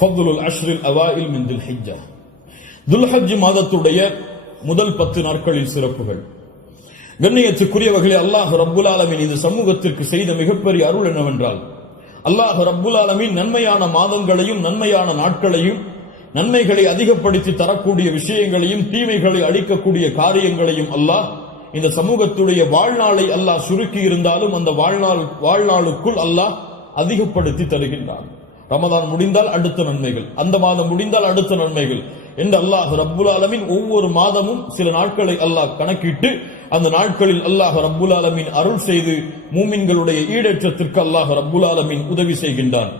துல்ஹஜ் மாதத்துடைய முதல் பத்து நாட்களில் சிறப்புகள் கண்ணியத்துக்குரியவர்களே அல்லாஹ் ரப்புல் ஆலமின் இந்த சமூகத்திற்கு செய்த மிகப்பெரிய அருள் என்னவென்றால் அல்லாஹ் ரப்புல் ஆலமின் நன்மையான மாதங்களையும் நன்மையான நாட்களையும் நன்மைகளை அதிகப்படுத்தி தரக்கூடிய விஷயங்களையும் தீமைகளை அழிக்கக்கூடிய காரியங்களையும் அல்லாஹ் இந்த சமூகத்துடைய வாழ்நாளை அல்லாஹ் சுருக்கி இருந்தாலும் அந்த வாழ்நாள் வாழ்நாளுக்குள் அல்லாஹ் அதிகப்படுத்தி தருகின்றான் ரமதான் முடிந்தால் அடுத்த நன்மைகள் அந்த மாதம் முடிந்தால் அடுத்த நன்மைகள் என்று அல்லாஹ் ரப்புல் ஆலமின் ஒவ்வொரு மாதமும் சில நாட்களை அல்லாஹ் கணக்கிட்டு அந்த நாட்களில் அல்லாஹ் ரப்புல் ஆலமின் அருள் செய்து மூமின்களுடைய ஈடேற்றத்திற்கு அல்லாஹ் ரப்புல் ஆலமின் உதவி செய்கின்றான்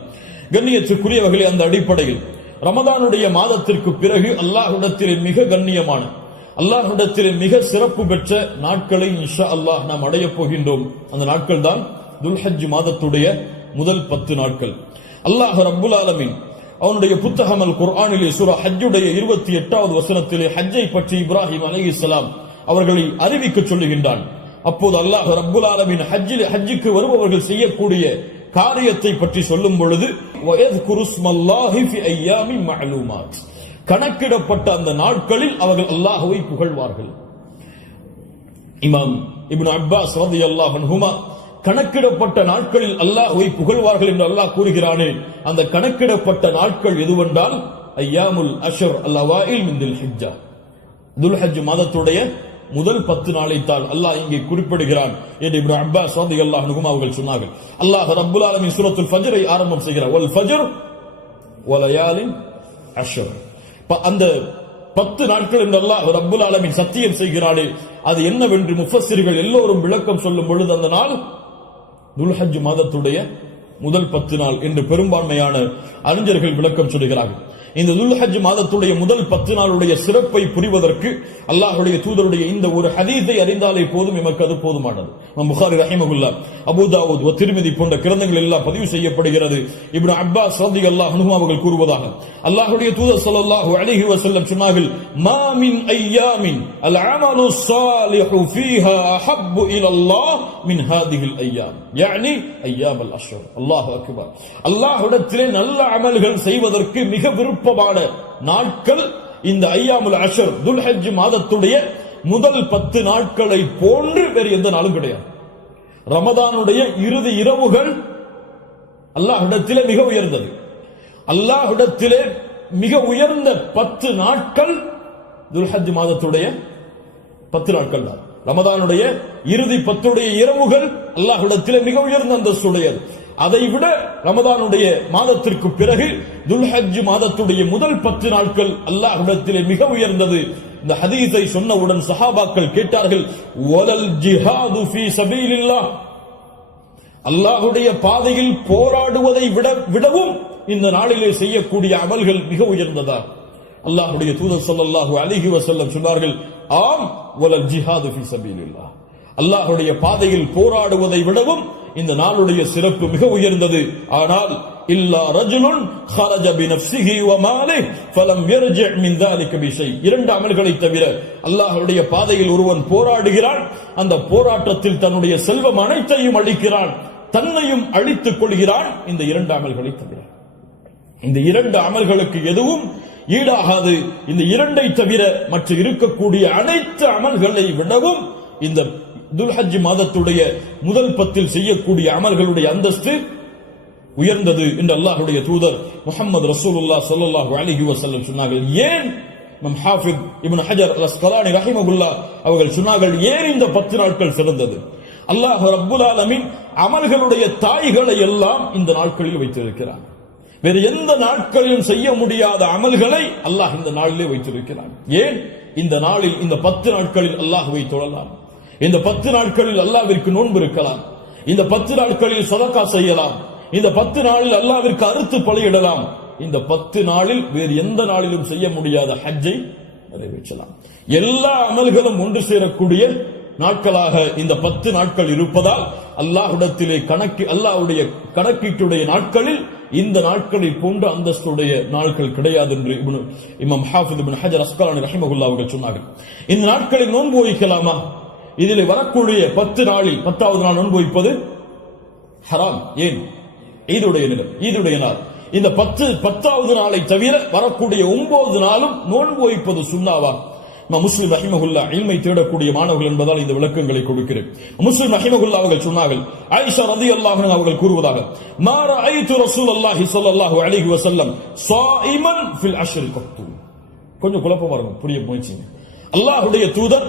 வகையில் அந்த அடிப்படையில் ரமதானுடைய மாதத்திற்கு பிறகு அல்லாஹுடத்திலே மிக கண்ணியமான அல்லாஹுடத்திலே மிக சிறப்பு பெற்ற நாட்களை இன்ஷா அல்லாஹ் நாம் அடையப் போகின்றோம் அந்த நாட்கள் தான் துல்ஹஜ் மாதத்துடைய முதல் பத்து நாட்கள் அல்லாஹ் ரப்புல் ஆலமின் அவனுடைய புத்தகம் அல் குர்ஆனிலே சுரா ஹஜ்ஜுடைய இருபத்தி எட்டாவது வசனத்திலே ஹஜ்ஜை பற்றி இப்ராஹிம் அலி இஸ்லாம் அவர்களை அறிவிக்க சொல்லுகின்றான் அப்போது அல்லாஹ் ரப்புல் ஆலமின் ஹஜ்ஜில் ஹஜ்ஜுக்கு வருபவர்கள் செய்யக்கூடிய காரியத்தை பற்றி சொல்லும் பொழுது கணக்கிடப்பட்ட அந்த நாட்களில் அவர்கள் அல்லாஹுவை புகழ்வார்கள் இமாம் இப்னு அப்பாஸ் ரதி ஹுமா கணக்கிடப்பட்ட நாட்களில் அல்லாஹ் அல்லாஹுவை புகழ்வார்கள் என்று அல்லாஹ் கூறுகிறானே அந்த கணக்கிடப்பட்ட நாட்கள் எதுவென்றால் ஐயாமுல் அஷர் அல்லவாயில் மிந்தில் ஹிஜ்ஜா துல் மாதத்துடைய முதல் பத்து நாளை தாள் அல்லாஹ் இங்கே குறிப்பிடுகிறான் என்று இப்ரா அப்பாஸ் வந்து அல்லாஹ் நுகுமா அவர்கள் சொன்னார்கள் அல்லாஹ் ரப்புல் ஆலமின் சுரத்துல் ஃபஜரை ஆரம்பம் செய்கிறார் ஒல் ஃபஜர் ஒலயாலின் அஷர் அந்த பத்து நாட்கள் என்று அல்லாஹ் ரப்புல் ஆலமின் சத்தியம் செய்கிறானே அது என்னவென்று முஃபஸிர்கள் எல்லோரும் விளக்கம் சொல்லும் பொழுது அந்த நாள் துல்ஹஜ் மாதத்துடைய முதல் பத்து நாள் என்று பெரும்பான்மையான அறிஞர்கள் விளக்கம் சொல்கிறார்கள் இந்த துல்ஹஜ் மாதத்துடைய முதல் பத்து நாளுடைய சிறப்பை புரிவதற்கு அல்லாஹுடைய தூதருடைய இந்த ஒரு ஹதீத்தை அறிந்தாலே போதும் எமக்கு அது போதுமானது புகாரி ரஹிமகுல்லா அபுதாவுத் திருமதி போன்ற கிரந்தங்கள் எல்லாம் பதிவு செய்யப்படுகிறது இப்ரு அப்பா சதி அல்லாஹ் அவர்கள் கூறுவதாக அல்லாஹுடைய தூதர் சொல்லல்லாஹு அலிஹி வசல்லம் சொன்னார்கள் மாமின் ஐயாமின் அல் அமலு சாலிஹு ஃபீஹா அஹப்பு இலல்லாஹ் மின் ஹாதிஹில் ஐயாம் யானி ஐயாம் அல் அஷ்ர் அல்லாஹ் அக்பர் அல்லாஹ்விடத்திலே நல்ல அமல்கள் செய்வதற்கு மிக விருப்பம் விருப்பமான நாட்கள் இந்த ஐயாமுல் அஷர் துல்ஹஜ் மாதத்துடைய முதல் பத்து நாட்களை போன்று வேறு எந்த நாளும் கிடையாது ரமதானுடைய இறுதி இரவுகள் அல்லாஹிடத்திலே மிக உயர்ந்தது அல்லாஹிடத்திலே மிக உயர்ந்த பத்து நாட்கள் துல்ஹஜ் மாதத்துடைய பத்து நாட்கள் தான் ரமதானுடைய இறுதி பத்துடைய இரவுகள் அல்லாஹிடத்திலே மிக உயர்ந்த அந்தஸ்துடையது அதை விட ரமதானுடைய மாதத்திற்கு பிறகு துல்ஹஜ் மாதத்துடைய முதல் பத்து நாட்கள் அல்லாஹிடத்திலே மிக உயர்ந்தது இந்த ஹதீஸை சொன்னவுடன் சஹாபாக்கள் கேட்டார்கள் அல்லாஹுடைய பாதையில் போராடுவதை விட விடவும் இந்த நாளிலே செய்யக்கூடிய அமல்கள் மிக உயர்ந்ததா அல்லாஹுடைய தூதர் சொல்லல்லாஹு அலிஹி வசல்லம் சொன்னார்கள் ஆம் ஒலல் ஜிஹாது அல்லாஹுடைய பாதையில் போராடுவதை விடவும் இந்த நாளுடைய சிறப்பு மிக உயர்ந்தது ஆனால் இல்லா ரஜுலுன் ஹரஜ பினப்சிஹி வ மாலே ஃபலம் யர்ஜி மின் தாலிக பிஷை இரண்டு அமல்களை தவிர அல்லாஹ்வுடைய பாதையில் ஒருவன் போராடுகிறான் அந்த போராட்டத்தில் தன்னுடைய செல்வம் அனைத்தையும் அளிக்கிறான் தன்னையும் அழித்துக் கொள்கிறான் இந்த இரண்டு அமல்களை தவிர இந்த இரண்டு அமல்களுக்கு எதுவும் ஈடாகாது இந்த இரண்டை தவிர மற்ற இருக்கக்கூடிய அனைத்து அமல்களை விடவும் இந்த துல்ஹஜ் மாதத்துடைய முதல் பத்தில் செய்யக்கூடிய அமல்களுடைய அந்தஸ்து உயர்ந்தது என்று அல்லாஹுடைய தூதர் முகமது ரசூலுல்லா சல்லாஹு அலிஹி வசல்லம் சொன்னார்கள் ஏன் நம் ஹாஃபித் இப்னு ஹஜர் அஸ்கலானி ரஹிமகுல்லா அவர்கள் சொன்னார்கள் ஏன் இந்த பத்து நாட்கள் சிறந்தது அல்லாஹ் ரப்புல் ஆலமின் அமல்களுடைய தாய்களை எல்லாம் இந்த நாட்களில் வைத்திருக்கிறார் வேறு எந்த நாட்களிலும் செய்ய முடியாத அமல்களை அல்லாஹ் இந்த நாளிலே வைத்திருக்கிறான் ஏன் இந்த நாளில் இந்த பத்து நாட்களில் அல்லாஹுவை தொழலாம் இந்த பத்து நாட்களில் அல்லாவிற்கு நோன்பு இருக்கலாம் இந்த பத்து நாட்களில் சதக்கா செய்யலாம் இந்த பத்து நாளில் அல்லாவிற்கு அறுத்து பலியிடலாம் இந்த பத்து நாளில் வேறு எந்த நாளிலும் செய்ய முடியாத ஹஜ்ஜை நிறைவேற்றலாம் எல்லா அமல்களும் ஒன்று சேரக்கூடிய நாட்களாக இந்த பத்து நாட்கள் இருப்பதால் அல்லாஹுடத்திலே கணக்கு அல்லாஹுடைய கணக்கீட்டுடைய நாட்களில் இந்த நாட்களை போன்ற அந்தஸ்துடைய நாட்கள் கிடையாது என்று இமாம் ஹாஃபித் ஹஜர் அஸ்கலானி ரஹிமகுல்லா அவர்கள் சொன்னார்கள் இந்த நாட்களை நோன்பு வைக்கலாமா இதில் வரக்கூடிய பத்து நாளில் பத்தாவது நாள் அனுபவிப்பது ஹராம் ஏன் ஈதுடைய நிலம் ஈதுடைய நாள் இந்த பத்து பத்தாவது நாளை தவிர வரக்கூடிய ஒன்பது நாளும் நோன்பு வைப்பது சுண்ணாவா முஸ்லிம் ரஹிமகுல்லா இன்மை தேடக்கூடிய மாணவர்கள் என்பதால் இந்த விளக்கங்களை கொடுக்கிறேன் முஸ்லிம் ரஹிமகுல்லா அவர்கள் சொன்னார்கள் ஐஷா ரதி அல்லாஹன் அவர்கள் கூறுவதாக மாற ஐத்து ரசூல் அல்லாஹி சொல்லல்லாஹு அலிஹி வசல்லம் கொஞ்சம் குழப்பமா இருக்கும் புரிய முயற்சிங்க அல்லாஹுடைய தூதர்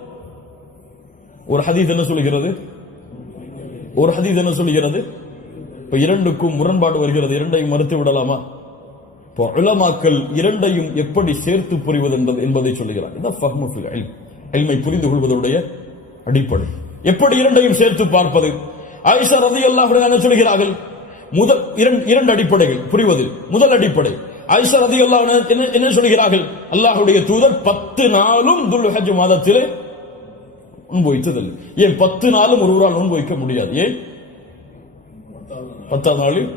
ஒரு ஹதீஸ் என்ன சொல்லுகிறது ஒரு ஹதீஸ் என்ன சொல்லுகிறது இப்போ இரண்டுக்கும் முரண்பாடு வருகிறது இரண்டையும் மறுத்து விடலாமா இப்போ இளமாக்கள் இரண்டையும் எப்படி சேர்த்து புரிவது என்பதை சொல்லுகிறார் புரிந்து கொள்வதனுடைய அடிப்படை எப்படி இரண்டையும் சேர்த்து பார்ப்பது ஆயிஷா ரதி என்ன சொல்கிறார்கள் முதல் இரண்டு அடிப்படைகள் புரிவது முதல் அடிப்படை ஐசா ரதி அல்லாஹ் என்ன சொல்கிறார்கள் அல்லாஹுடைய தூதர் பத்து நாளும் துல் ஹஜ் மாதத்திலே நோன்பு ஏன் பத்து நாளும் ஒருவரால் நோன்பு வைக்க முடியாது ஏன் பத்தாவது நாளில்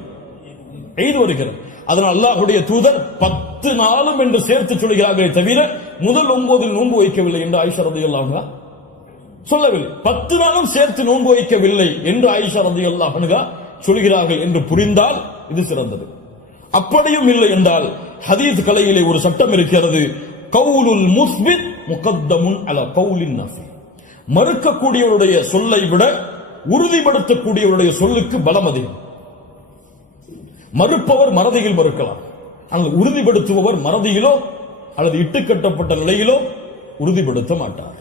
எய்து வருகிறது அதனால் அல்லாஹுடைய தூதர் பத்து நாளும் என்று சேர்த்து சொல்கிறார்களே தவிர முதல் ஒன்பதில் நோன்பு வைக்கவில்லை என்று ஆயிஷா ரதி அல்லாஹா சொல்லவில்லை பத்து நாளும் சேர்த்து நோன்பு வைக்கவில்லை என்று ஆயிஷா ரதி அல்லாஹனுகா சொல்கிறார்கள் என்று புரிந்தால் இது சிறந்தது அப்படியும் இல்லை என்றால் ஹதீஸ் கலையிலே ஒரு சட்டம் இருக்கிறது கவுலுல் முஸ்மித் முகத்தமுன் அல கவுலின் நஃபி மறுக்கக்கூடியவருடைய சொல்லை விட உறுதிப்படுத்தக்கூடியவருடைய சொல்லுக்கு பலம் அதிகம் மறுப்பவர் மறதியில் மறுக்கலாம் ஆனால் உறுதிப்படுத்துபவர் மறதியிலோ அல்லது இட்டுக்கட்டப்பட்ட நிலையிலோ உறுதிப்படுத்த மாட்டார்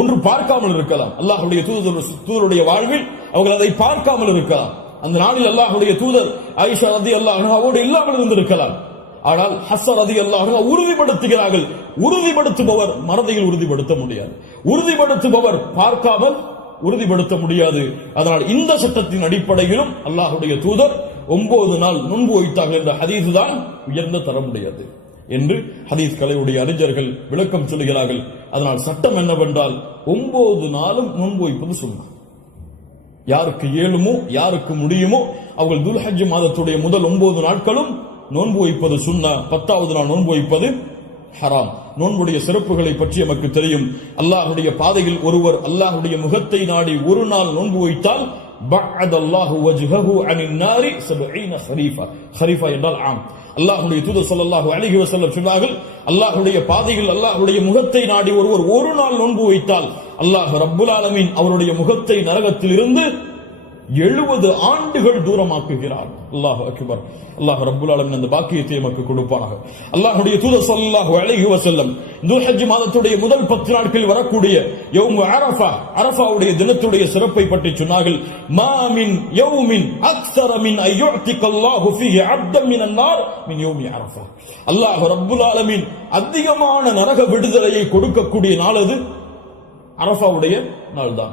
ஒன்று பார்க்காமல் இருக்கலாம் அல்லாஹுடைய தூதர் தூதருடைய வாழ்வில் அவர்கள் அதை பார்க்காமல் இருக்கலாம் அந்த நாளில் அல்லாஹுடைய தூதர் ஆயிஷா ரதி அல்லாஹ் அவரோடு இல்லாமல் இருந்திருக்கலாம் ஆனால் ஹசர் அதி அல்லாஹ் உறுதிப்படுத்துகிறார்கள் உறுதிப்படுத்துபவர் மனதையில் உறுதிப்படுத்த முடியாது உறுதிப்படுத்துபவர் பார்க்காமல் உறுதிப்படுத்த முடியாது அதனால் இந்த சட்டத்தின் அடிப்படையிலும் அல்லாஹுடைய தூதர் ஒன்பது நாள் நுண்பு வைத்தார்கள் என்ற ஹதீஸ் தான் உயர்ந்த முடியாது என்று ஹதீஸ் கலையுடைய அறிஞர்கள் விளக்கம் சொல்லுகிறார்கள் அதனால் சட்டம் என்னவென்றால் ஒன்பது நாளும் நுண்பு வைப்பது சும்மா யாருக்கு இயலுமோ யாருக்கு முடியுமோ அவர்கள் துல்ஹஜ் மாதத்துடைய முதல் ஒன்பது நாட்களும் நோன்பு வைப்பது சுண்ண பத்தாவது நாள் நோன்பு வைப்பது ஹராம் நோன்புடைய சிறப்புகளை பற்றி நமக்கு தெரியும் அல்லாஹுடைய பாதையில் ஒருவர் அல்லாஹுடைய முகத்தை நாடி ஒரு நாள் நோன்பு வைத்தால் என்றால் ஆம் அல்லாஹுடைய தூதர் சல்லாஹு அழகி வசல்லம் சொன்னார்கள் அல்லாஹுடைய பாதையில் அல்லாஹுடைய முகத்தை நாடி ஒருவர் ஒரு நாள் நோன்பு வைத்தால் அல்லாஹ் ரபுல் ஆலமின் அவருடைய முகத்தை நரகத்தில் இருந்து எழுபது ஆண்டுகள் தூரமாக்குகிறார் அல்லாஹு அக்பர் அல்லாஹ் ரபுல் ஆலமின் அந்த பாக்கியத்தை நமக்கு கொடுப்பானாக அல்லாஹுடைய தூத சொல்லாஹு அழகி வசல்லம் துல்ஹஜ் மாதத்துடைய முதல் பத்து நாட்களில் வரக்கூடிய அரஃபா அரஃபாவுடைய தினத்துடைய சிறப்பை பற்றி சொன்னார்கள் மாமின் யோமின் அக்ஸர மின் ஐயுஅதிக அல்லாஹு ஃபீஹி அப்தம் மின் அன்னார் மின் அரஃபா அல்லாஹ் ரப்புல் ஆலமின் அதிகமான நரக விடுதலையை கொடுக்கக்கூடிய நாள் அது அரஃபாவுடைய நாள் தான்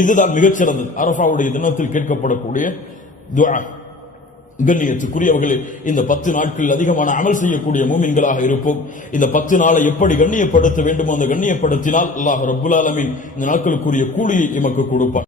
இதுதான் மிகச்சிறந்தது அரபாவுடைய தினத்தில் கேட்கப்படக்கூடிய துவா கண்ணியத்துக்குரியவர்களே இந்த பத்து நாட்களில் அதிகமான அமல் செய்யக்கூடிய மூமின்களாக இருப்போம் இந்த பத்து நாளை எப்படி கண்ணியப்படுத்த வேண்டுமோ அந்த கண்ணியப்படுத்தினால் அல்லாஹ் ரபுல் ஆலமின் இந்த நாட்களுக்குரிய கூலியை எமக்கு கொடுப்பார்